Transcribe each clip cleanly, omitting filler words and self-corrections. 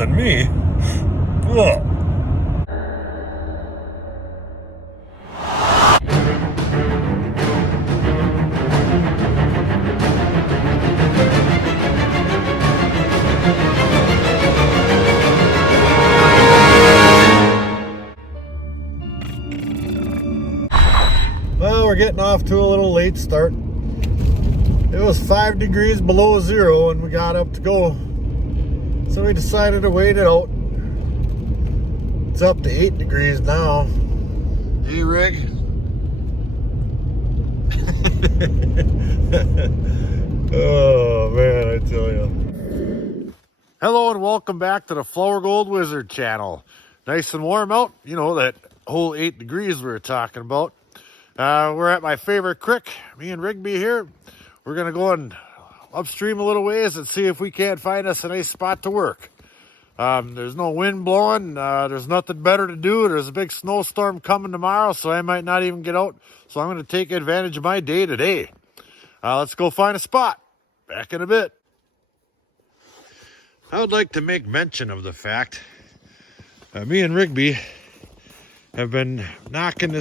than me. Ugh. Well, we're getting off to a little late start. It was 5 degrees below zero when we got up to go. So we decided to wait it out. It's up to 8 degrees now. Hey, Rick. Oh, man, I tell you. Hello and welcome back to the Flour Gold Wizard channel. Nice and warm out. You know, that whole 8 degrees we were talking about. We're at my favorite creek. Me and Rigby here. We're going to go and upstream a little ways and see if we can't find us a nice spot to work. There's no wind blowing. There's nothing better to do. There's a big snowstorm coming tomorrow, so I might not even get out. So I'm going to take advantage of my day today. Let's go find a spot. Back in a bit. I would like to make mention of the fact me and Rigby have been walking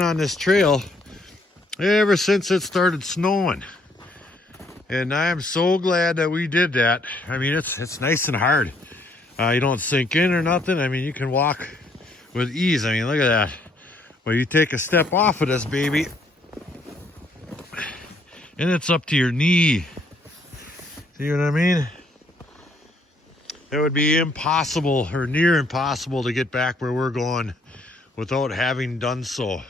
on this trail ever since it started snowing. And I am so glad that we did that. I mean, it's nice and hard. You don't sink in or nothing. I mean, you can walk with ease. I mean, look at that. Well, you take a step off of this baby, and it's up to your knee. See what I mean? It would be impossible or near impossible to get back where we're going without having done so.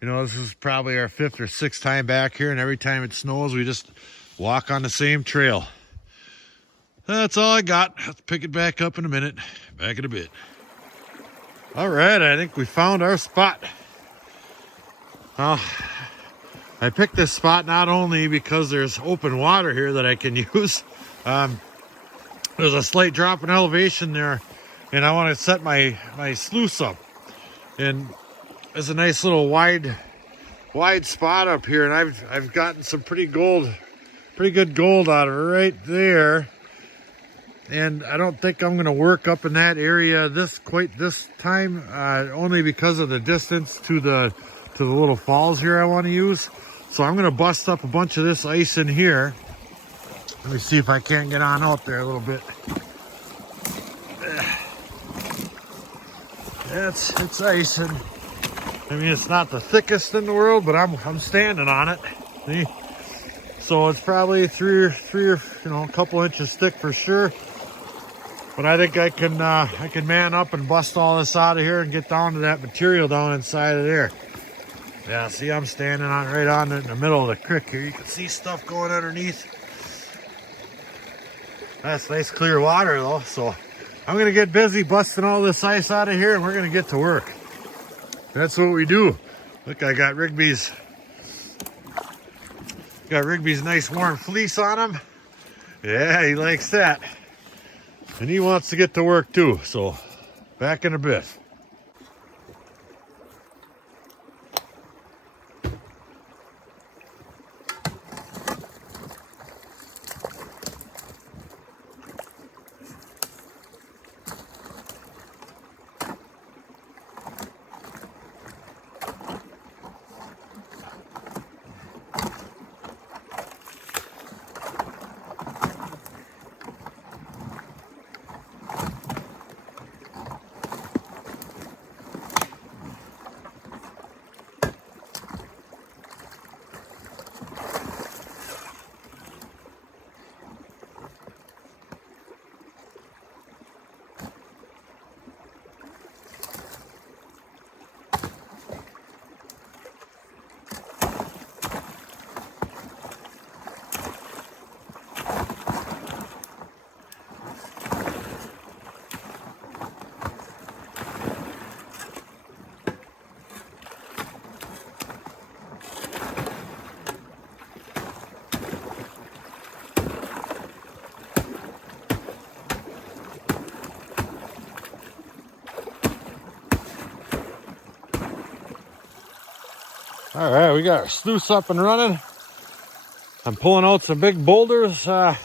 You know, this is probably our 5th or 6th time back here, and every time it snows, we just walk on the same trail. That's all I got. Let's pick it back up in a minute. Back in a bit. All right, I think we found our spot. I picked this spot not only because there's open water here that I can use. There's a slight drop in elevation there, and I want to set my sluice up. And there's a nice little wide spot up here, and I've gotten some pretty good gold out of it right there. And I don't think I'm going to work up in that area this time, only because of the distance to the little falls here I want to use. So I'm going to bust up a bunch of this ice in here. Let me see if I can't get on out there a little bit. It's ice, and I mean, it's not the thickest in the world, but I'm standing on it. See? So it's probably three or a couple inches thick for sure. But I think I can man up and bust all this out of here and get down to that material down inside of there. Yeah, see, I'm standing right on it in the middle of the creek here. You can see stuff going underneath. That's nice clear water though. So I'm gonna get busy busting all this ice out of here, and we're gonna get to work. That's what we do. Look, I got Rigby's nice warm fleece on him. Yeah, he likes that. And he wants to get to work too. So back in a bit. All right, we got our sluice up and running. I'm pulling out some big boulders out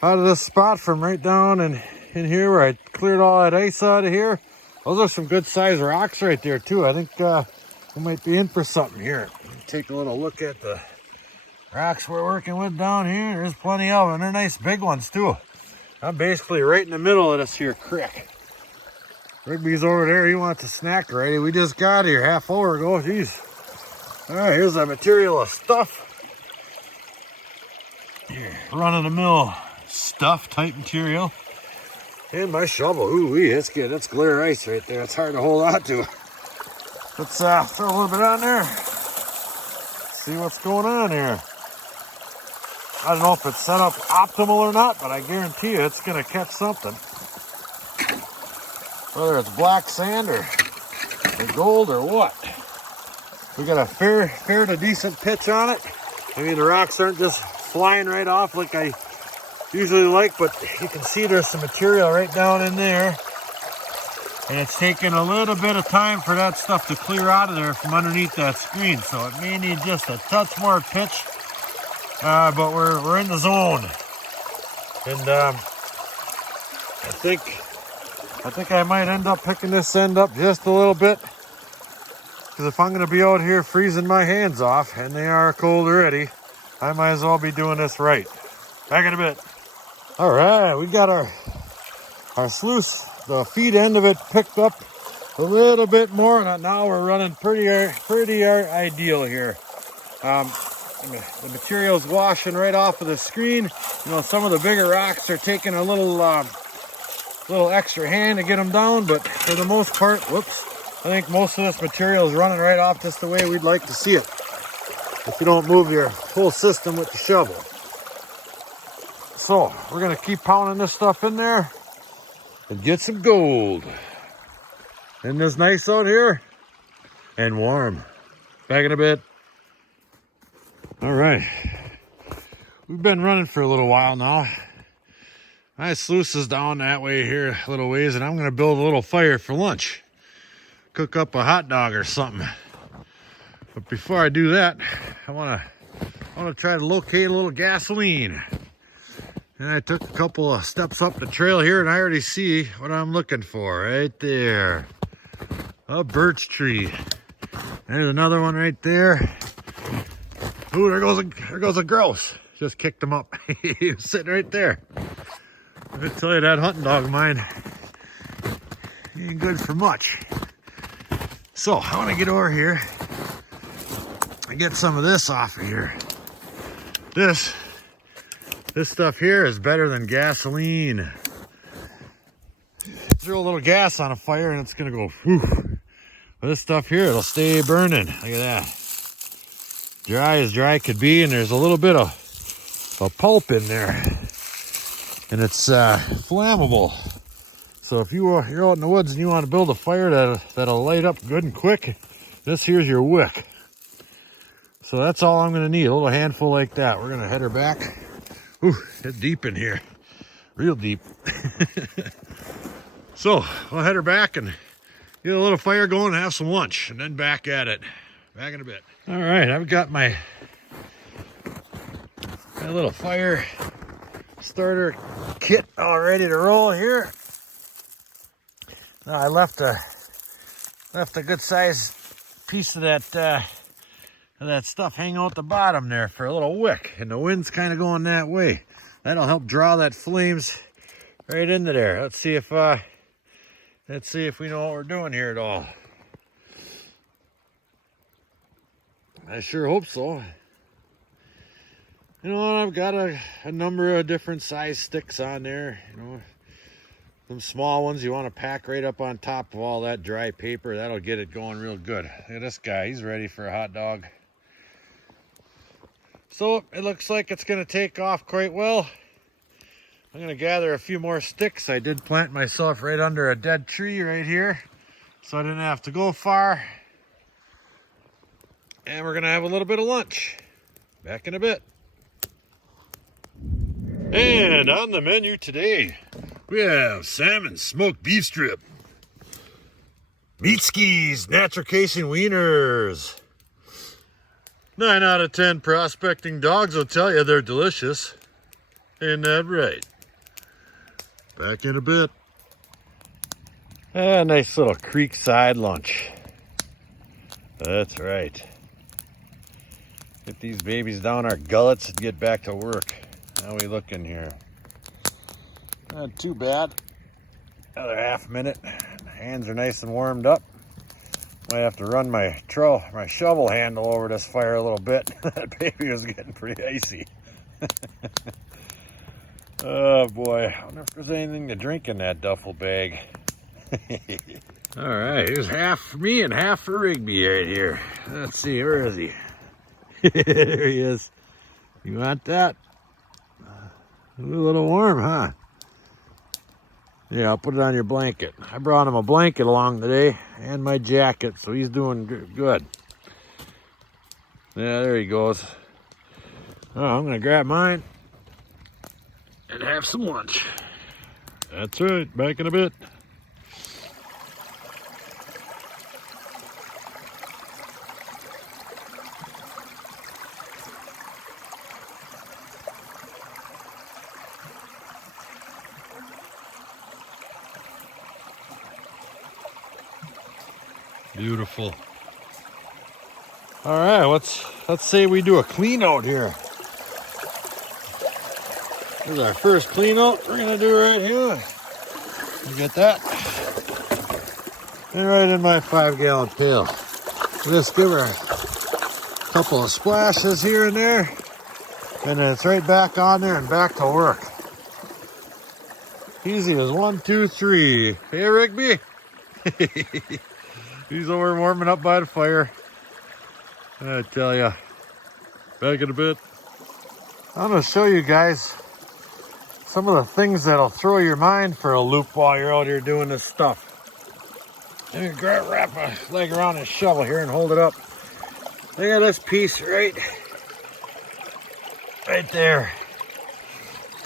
of this spot from right down in in here where I cleared all that ice out of here. Those are some good sized rocks right there too. I think we might be in for something here. Take a little look at the rocks we're working with down here. There's plenty of them. They're nice big ones too. I'm basically right in the middle of this here creek. Rigby's over there. He wants a snack already. We just got here half hour ago. Jeez. All right, here's a material of stuff. Here, run-of-the-mill stuff type material. And my shovel. Ooh, that's good. That's glare ice right there. It's hard to hold on to. Let's throw a little bit on there. See what's going on here. I don't know if it's set up optimal or not, but I guarantee you it's going to catch something. Whether it's black sand or gold or what. We got a fair to decent pitch on it. I mean, the rocks aren't just flying right off like I usually like, but you can see there's some material right down in there. And it's taking a little bit of time for that stuff to clear out of there from underneath that screen. So it may need just a touch more pitch, but we're in the zone. And I think I might end up picking this end up just a little bit. Because if I'm going to be out here freezing my hands off, and they are cold already, I might as well be doing this right. Back in a bit. All right, we got our sluice, the feed end of it picked up a little bit more. Now we're running pretty ideal here. The material's washing right off of the screen. You know, some of the bigger rocks are taking a little extra hand to get them down, but for the most part, I think most of this material is running right off just the way we'd like to see it. If you don't move your whole system with the shovel. So we're gonna keep pounding this stuff in there and get some gold. Isn't this nice out here? And warm. Back in a bit. All right. We've been running for a little while now. My sluice is down that way here a little ways, and I'm gonna build a little fire for lunch. Cook up a hot dog or something. But before I do that, I wanna try to locate a little gasoline. And I took a couple of steps up the trail here, and I already see what I'm looking for right there. A birch tree. There's another one right there. Ooh, there goes a grouse. Just kicked him up. He was sitting right there. I'm gonna tell you, that hunting dog of mine ain't good for much. So I want to get over here and get some of this off of here. This stuff here is better than gasoline. Throw a little gas on a fire and it's gonna go whew. This stuff here, it'll stay burning. Look at that. Dry as dry could be, and there's a little bit of pulp in there. And it's flammable. So if you're out in the woods and you want to build a fire that'll light up good and quick, this here's your wick. So that's all I'm going to need, a little handful like that. We're going to head her back. Ooh, it's deep in here. Real deep. So we'll head her back and get a little fire going and have some lunch, and then back at it. Back in a bit. All right, I've got my little fire starter kit all ready to roll here. Now I left a good sized piece of that stuff hanging out the bottom there for a little wick, and the wind's kind of going that way. That'll help draw that flames right into there. Let's see if we know what we're doing here at all. I sure hope so. You know, I've got a number of different size sticks on there. You know, some small ones you want to pack right up on top of all that dry paper. That'll get it going real good. Look at this guy. He's ready for a hot dog. So it looks like it's going to take off quite well. I'm going to gather a few more sticks. I did plant myself right under a dead tree right here, so I didn't have to go far. And we're going to have a little bit of lunch. Back in a bit. And on the menu today, we have salmon smoked beef strip, meat skis, natural casing wieners. 9 out of 10 prospecting dogs will tell you they're delicious. Ain't that right? Back in a bit. A nice little creekside lunch. That's right. Get these babies down our gullets and get back to work. How we looking here? Not too bad. Another half minute. Hands are nice and warmed up. Might have to run my shovel handle over this fire a little bit. That baby was getting pretty icy. Oh boy, I wonder if there's anything to drink in that duffel bag. All right, here's half for me and half for Rigby right here. Let's see, where is he? There he is. You want that? A little warm, huh? Yeah, I'll put it on your blanket. I brought him a blanket along today and my jacket, so he's doing good. Yeah, there he goes. Oh, I'm gonna grab mine and have some lunch. That's right, back in a bit. Beautiful. All right, let's say we do a clean out here. Here's our first clean out we're gonna do right here. You get that? And right in my 5-gallon pail. Just give her a couple of splashes here and there, and then it's right back on there and back to work. Easy as 1, 2, 3. Hey, Rigby. He's over warming up by the fire. I tell ya, back in a bit. I'm gonna show you guys some of the things that'll throw your mind for a loop while you're out here doing this stuff. Let me wrap my leg around this shovel here and hold it up. Look at this piece right there.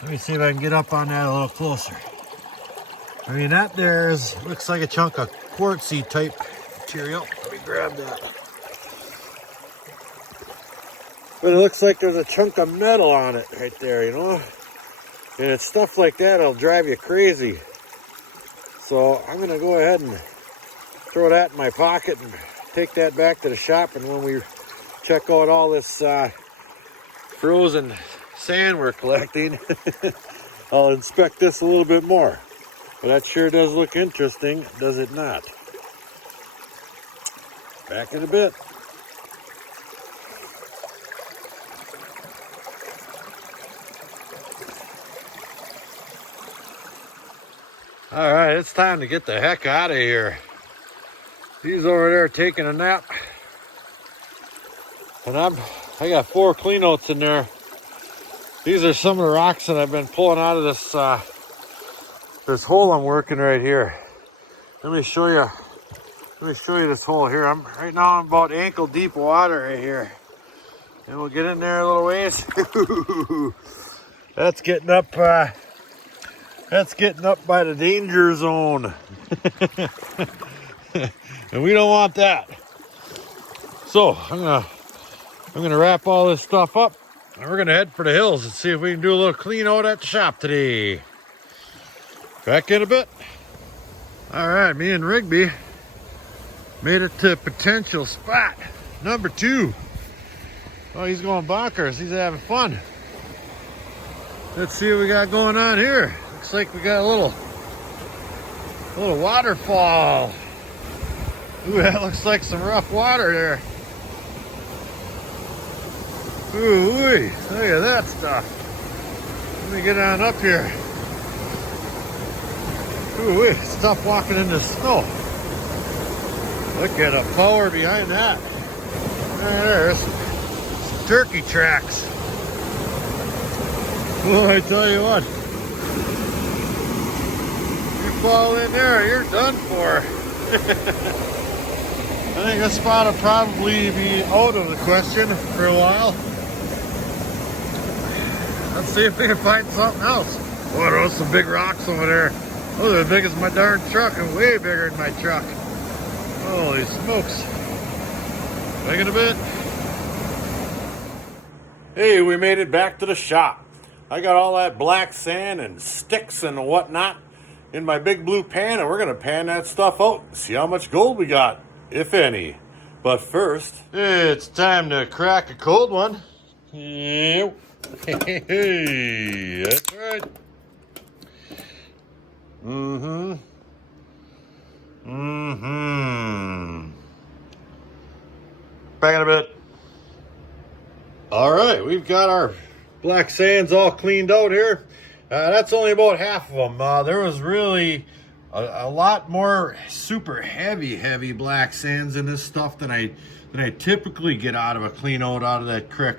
Let me see if I can get up on that a little closer. I mean, that there looks like a chunk of quartzy type material. Let me grab that. But it looks like there's a chunk of metal on it right there, you know? And it's stuff like that that'll drive you crazy. So I'm gonna go ahead and throw that in my pocket and take that back to the shop, and when we check out all this frozen sand we're collecting, I'll inspect this a little bit more. But that sure does look interesting, does it not? Back in a bit. All right, it's time to get the heck out of here. He's over there taking a nap. And I got 4 cleanouts in there. These are some of the rocks that I've been pulling out of this this hole I'm working right here. Let me show you this hole here. Right now I'm about ankle deep water right here. And we'll get in there a little ways. That's getting up by the danger zone. And we don't want that. So I'm gonna wrap all this stuff up, and we're gonna head for the hills and see if we can do a little clean out at the shop today. Back in a bit. All right, me and Rigby made it to potential spot number 2. Oh, he's going bonkers. He's having fun. Let's see what we got going on here. Looks like we got a little waterfall. Ooh, that looks like some rough water there. Ooh, look at that stuff. Let me get on up here. Ooh, it's tough walking in the snow. Look at the power behind that. There's some turkey tracks. Well, I tell you what, you fall in there, you're done for. I think this spot will probably be out of the question for a while. Let's see if we can find something else. Boy, there's some big rocks over there. Those are as big as my darn truck and way bigger than my truck. Holy smokes. Back in a bit. Hey, we made it back to the shop. I got all that black sand and sticks and whatnot in my big blue pan, and we're going to pan that stuff out, see how much gold we got, if any. But first, it's time to crack a cold one. Yep. Hey, that's right. Back in a bit. All right, we've got our black sands all cleaned out here. That's only about half of them. There was really a lot more super heavy black sands in this stuff than I typically get out of a clean out of that creek.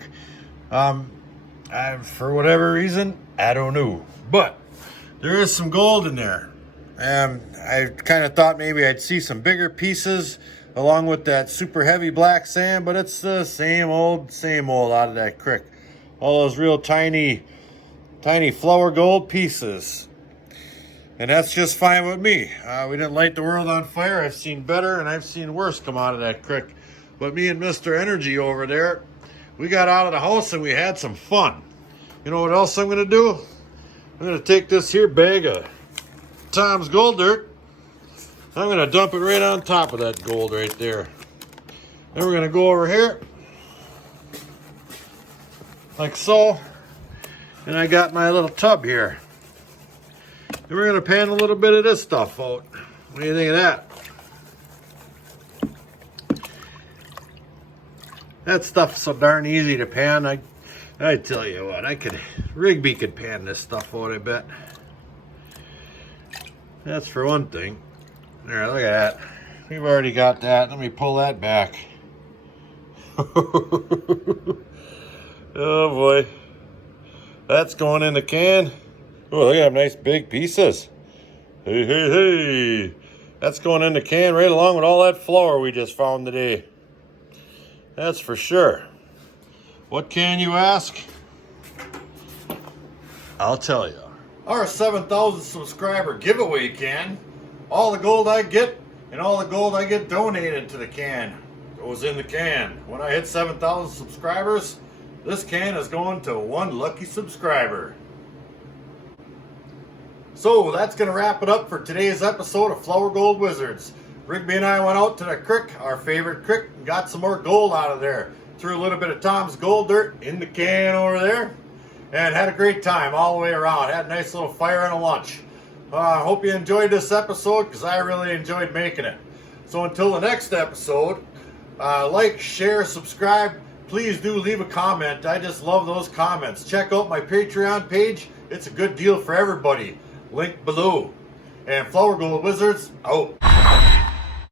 For whatever reason, I don't know, but there is some gold in there. I kind of thought maybe I'd see some bigger pieces along with that super heavy black sand, but it's the same old out of that creek. All those real tiny flower gold pieces. And that's just fine with me. We didn't light the world on fire. I've seen better and I've seen worse come out of that creek. But me and Mr. Energy over there, we got out of the house and we had some fun. You know what else I'm going to do? I'm going to take this here bag of Tom's Gold Dirt. I'm going to dump it right on top of that gold right there. Then we're going to go over here. Like so. And I got my little tub here. And we're going to pan a little bit of this stuff out. What do you think of that? That stuff's so darn easy to pan. I tell you what, Rigby could pan this stuff out, I bet. That's for one thing. There, look at that. We've already got that. Let me pull that back. Oh boy. That's going in the can. Oh, look at them nice big pieces. Hey. That's going in the can right along with all that flour we just found today. That's for sure. What can you ask? I'll tell you. Our 7,000 subscriber giveaway can. All the gold I get and all the gold I get donated to the can goes in the can. When I hit 7,000 subscribers, this can is going to one lucky subscriber. So that's going to wrap it up for today's episode of Flour Gold Wizards. Rigby and I went out to the creek, our favorite creek, and got some more gold out of there. Threw a little bit of Tom's Gold Dirt in the can over there and had a great time all the way around. Had a nice little fire and a lunch. I hope you enjoyed this episode because I really enjoyed making it. So until the next episode, like, share, subscribe. Please do leave a comment. I just love those comments. Check out my Patreon page. It's a good deal for everybody. Link below. And Flour Gold Wizards out.